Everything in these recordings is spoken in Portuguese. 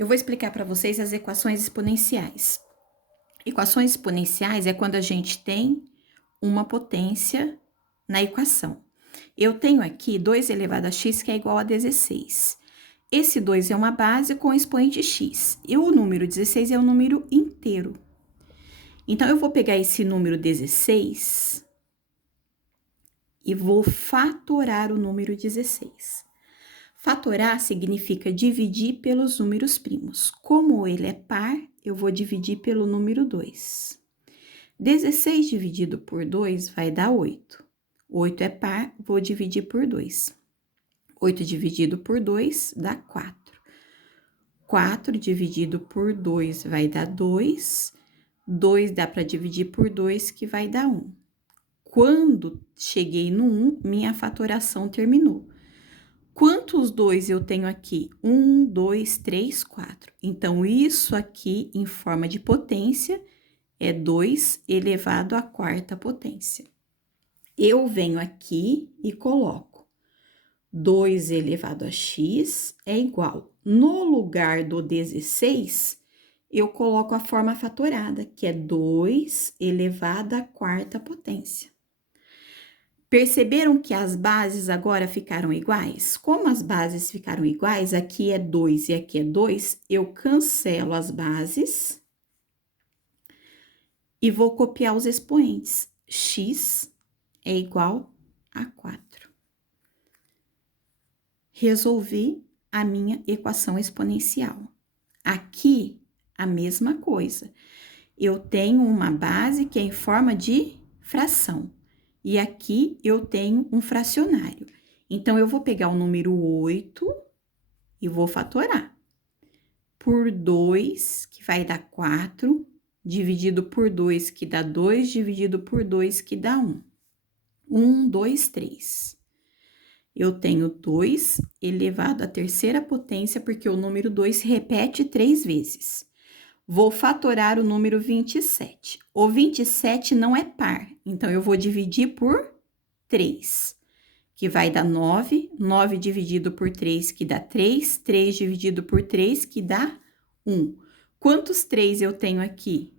Eu vou explicar para vocês as equações exponenciais. Equações exponenciais é quando a gente tem uma potência na equação. Eu tenho aqui 2 elevado a x, que é igual a 16. Esse 2 é uma base com expoente x. E o número 16 é um número inteiro. Então, eu vou pegar esse número 16 e vou fatorar o número 16. Fatorar significa dividir pelos números primos. Como ele é par, eu vou dividir pelo número 2. 16 dividido por 2 vai dar 8. 8 é par, vou dividir por 2. 8 dividido por 2 dá 4. 4 dividido por 2 vai dar 2. 2 dá para dividir por 2, que vai dar 1. Quando cheguei no 1, minha fatoração terminou. Quantos 2 eu tenho aqui? 1, 2, 3, 4. Então, isso aqui, em forma de potência, é 2 elevado à quarta potência. Eu venho aqui e coloco 2 elevado a x é igual. No lugar do 16, eu coloco a forma fatorada, que é 2 elevado à quarta potência. Perceberam que as bases agora ficaram iguais? Como as bases ficaram iguais, aqui é 2 e aqui é 2, eu cancelo as bases e vou copiar os expoentes. X é igual a 4. Resolvi a minha equação exponencial. Aqui, a mesma coisa. Eu tenho uma base que é em forma de fração. E aqui eu tenho um fracionário. Então, eu vou pegar o número 8 e vou fatorar. Por 2, que vai dar 4, dividido por 2, que dá 2, dividido por 2, que dá 1. 1, 2, 3. Eu tenho 2 elevado à terceira potência, porque o número 2 se repete 3 vezes. Vou fatorar o número 27. O 27 não é par, então eu vou dividir por 3, que vai dar 9. 9 dividido por 3, que dá 3. 3 dividido por 3, que dá 1. Quantos 3 eu tenho aqui?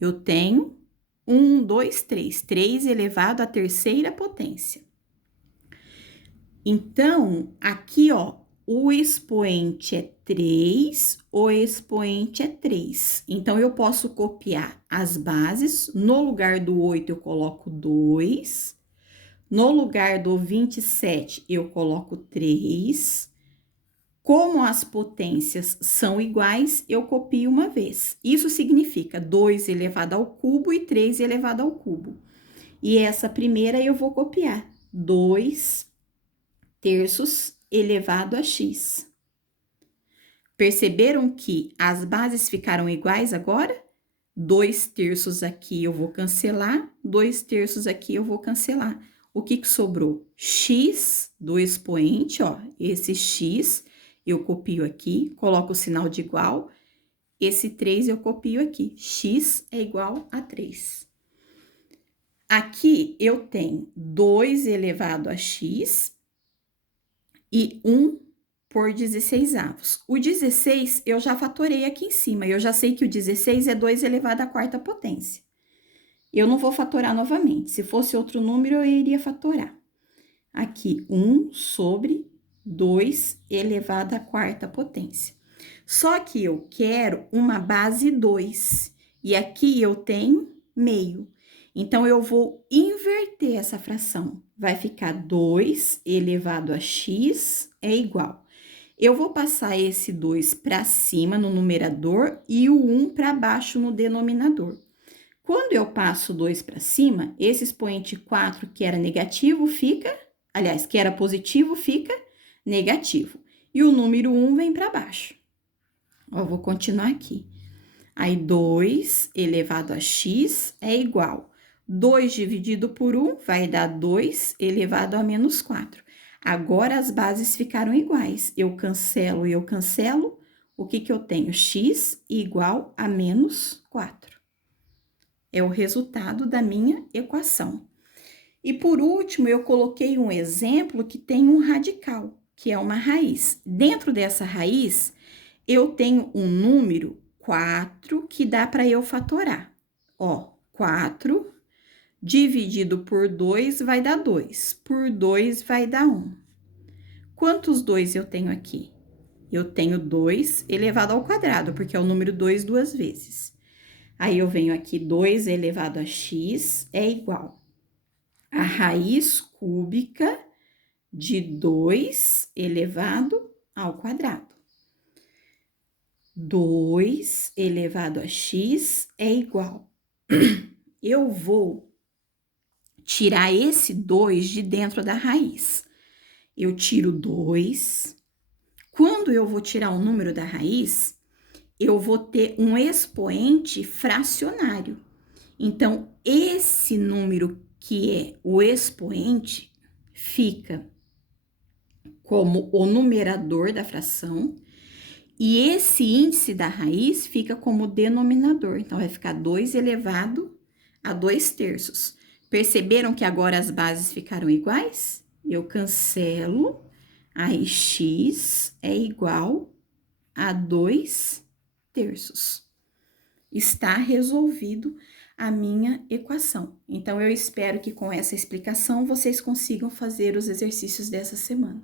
Eu tenho 1, 2, 3. 3 elevado à terceira potência. Então, aqui, ó, o expoente é 3, o expoente é 3. Então, eu posso copiar as bases. No lugar do 8, eu coloco 2. No lugar do 27, eu coloco 3. Como as potências são iguais, eu copio uma vez. Isso significa 2 elevado ao cubo e 3 elevado ao cubo. E essa primeira eu vou copiar. 2 terços elevado a x. Perceberam que as bases ficaram iguais agora? 2 terços aqui eu vou cancelar, 2 terços aqui eu vou cancelar. O que sobrou? X do expoente, ó, esse x eu copio aqui, coloco o sinal de igual. Esse 3 eu copio aqui, x é igual a 3. Aqui eu tenho 2 elevado a x e 1 por 16avos. O 16 eu já fatorei aqui em cima, eu já sei que o 16 é 2 elevado à quarta potência. Eu não vou fatorar novamente, se fosse outro número eu iria fatorar. Aqui, 1 sobre 2 elevado à quarta potência. Só que eu quero uma base 2, e aqui eu tenho meio. Então, eu vou inverter essa fração. Vai ficar 2 elevado a x é igual. Eu vou passar esse 2 para cima no numerador e o 1 para baixo no denominador. Quando eu passo 2 para cima, esse expoente 4, que era negativo, fica... Aliás, que era positivo, fica negativo. E o número 1 vem para baixo. Ó, vou continuar aqui. Aí, 2 elevado a x é igual. 2 dividido por 1 vai dar 2 elevado a menos 4. Agora, as bases ficaram iguais. Eu cancelo e eu cancelo. O que eu tenho? X igual a menos 4. É o resultado da minha equação. E, por último, eu coloquei um exemplo que tem um radical, que é uma raiz. Dentro dessa raiz, eu tenho um número 4 que dá para eu fatorar. Ó, 4 dividido por 2 vai dar 2, por 2 vai dar 1. Quantos 2 eu tenho aqui? Eu tenho 2 elevado ao quadrado, porque é o número 2 duas vezes. Aí, eu venho aqui, 2 elevado a x é igual a raiz cúbica de 2 elevado ao quadrado. 2 elevado a x é igual. Eu vou tirar esse 2 de dentro da raiz. Eu tiro 2. Quando eu vou tirar o número da raiz, eu vou ter um expoente fracionário. Então, esse número que é o expoente fica como o numerador da fração e esse índice da raiz fica como denominador. Então, vai ficar 2 elevado a 2 terços. Perceberam que agora as bases ficaram iguais? Eu cancelo, aí x é igual a 2 terços. Está resolvido a minha equação. Então, eu espero que com essa explicação vocês consigam fazer os exercícios dessa semana.